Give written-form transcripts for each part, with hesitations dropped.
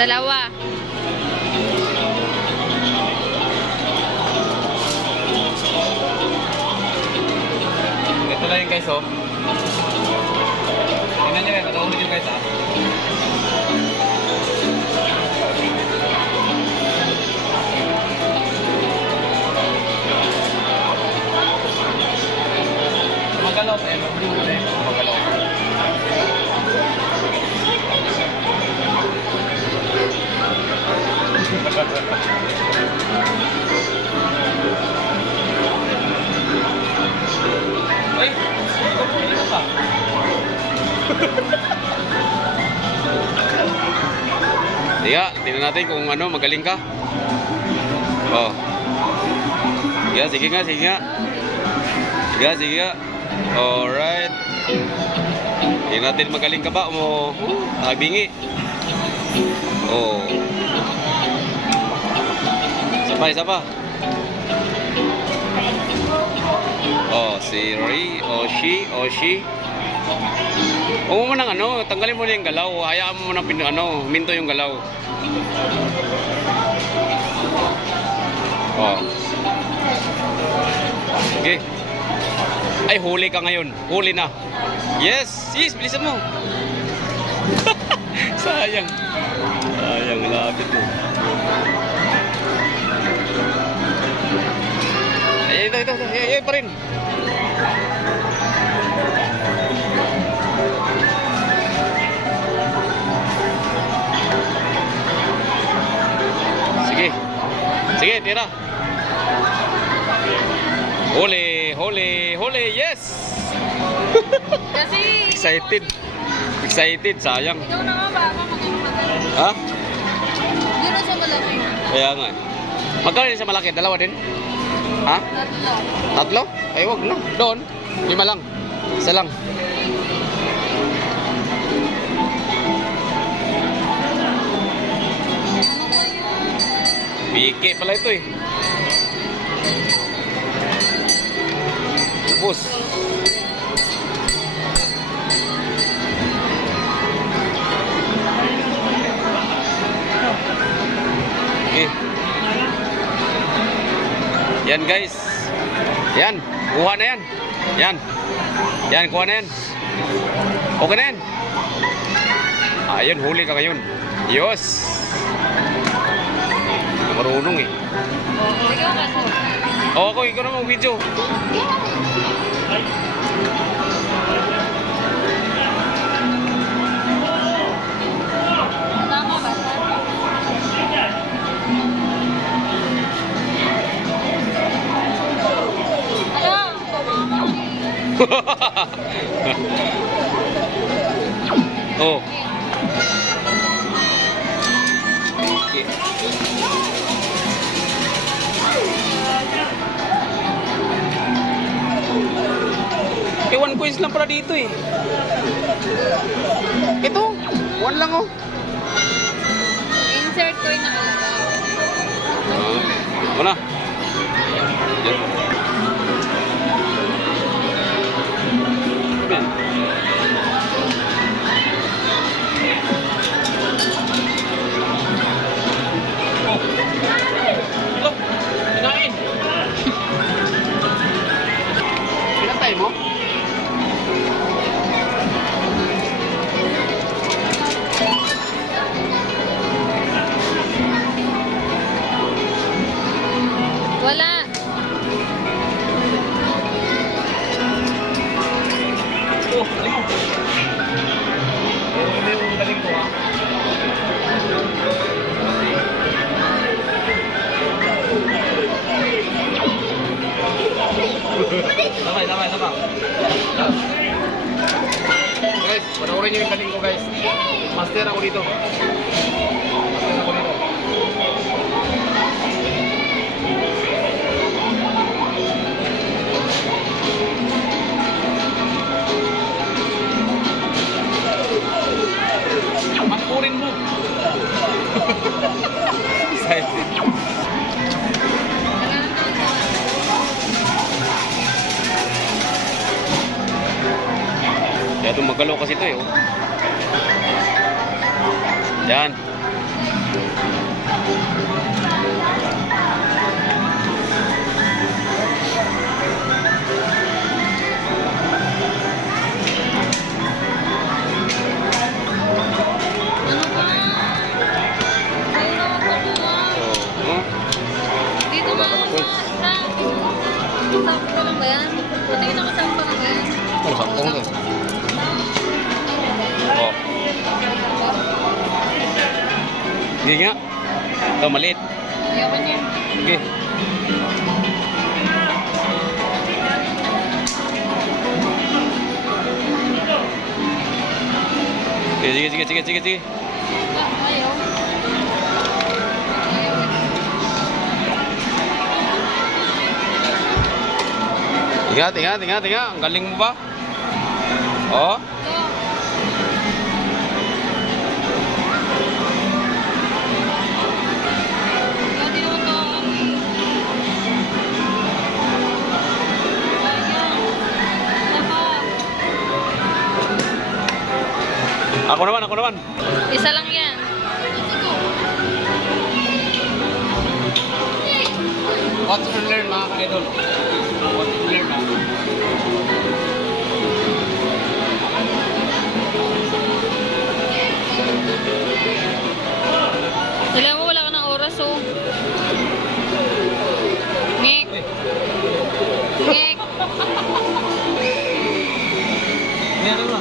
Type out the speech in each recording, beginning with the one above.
Dalawa. Ito lang yung guys, oh. Tingnan nyo, mataulit yung guys, ah. Magalaw, eh. Magalaw. Ay, ito pa. Diga, tingnan natin kung ano, magaling ka. Oh. Diga, sige nga, sige nga. Diga, sige nga. Alright. Tingnan natin magaling ka ba o bingi. Oh. Isa pa. Oh, si Ray, o she. Huwag mo nang ano, tanggalin mo na yung galaw. Hayaan mo nang minto yung galaw. Oh. Okay. Ay, huli ka ngayon. Huli na. Yes, bilisan mo. Sayang. Sayang, lapit mo. Ito. Ay, pa rin. Sige, tira. Huli, yes! Kasi... Excited, sayang. Ikaw na nga ba? Maging magaling. Ha? Doon na sa malaki. Kaya nga. Magkano din sa malaki? Dalawa din? Ha? Tatlo. 3? Ay, wag na. Doon. 5 lang. Isa lang. Biki pala ito eh. Ubus. Okay. Yan guys. Yan. Kuha na yan. Yan, kuha na yan. Okay na yan. Ayun, huli ka ngayon. Yos. Marunong eh. Ikaw kasi. Oo, ikaw na mag-video. Tama ba? Oh. Okay. 1 coins lang pala dito eh. Ito, 1 lang oh. Insert ko yung nakalagay. Una. Yan. Look, kinain. Pinatay mo? Wala. Oh, galing mo. Galing mo ha. Tama. Guys, panoorin nyo yung galing ko guys. Master ako dito. Makurin mo. Excited. Kaya magalaw kasi ito eh. Oh. Yan. Sakto lang ba yan? Patingin ako sakto lang ba yan? Oh, sakto lang. Oh. Sige nga. Ito, maliit. Ayaw niya. Sige. Sige. Ayaw. Ingat. Ang galing mo ba? Oh. Ako naman. Isa lang yan. What to learn mga ka-idol? What to learn na? Alam mo, wala ka ng oras, oh. Ngek. Ngek. Meron na.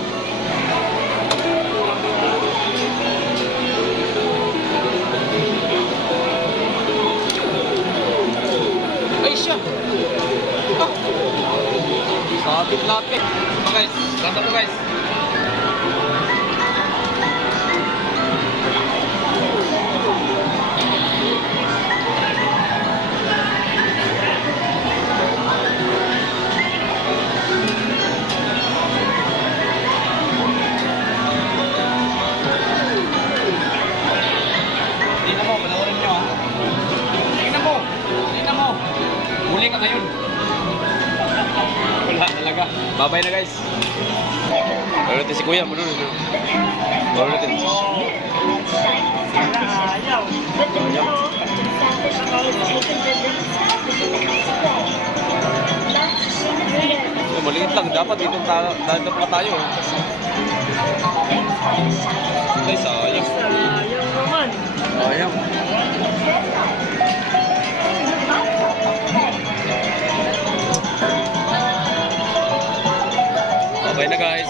Ay siya! Ah! Lapit. Guys, ganda mo guys. Tingnan mo, panoorin nyo ha. Tingnan mo. Huli ka ngayon. Wala talaga. Bye-bye na guys. Baru natin si Kuya. Baru natin. Maliit lang. Dapat dito pa tayo. Ay, sayang. Sayang naman. Sayang. Bye na guys.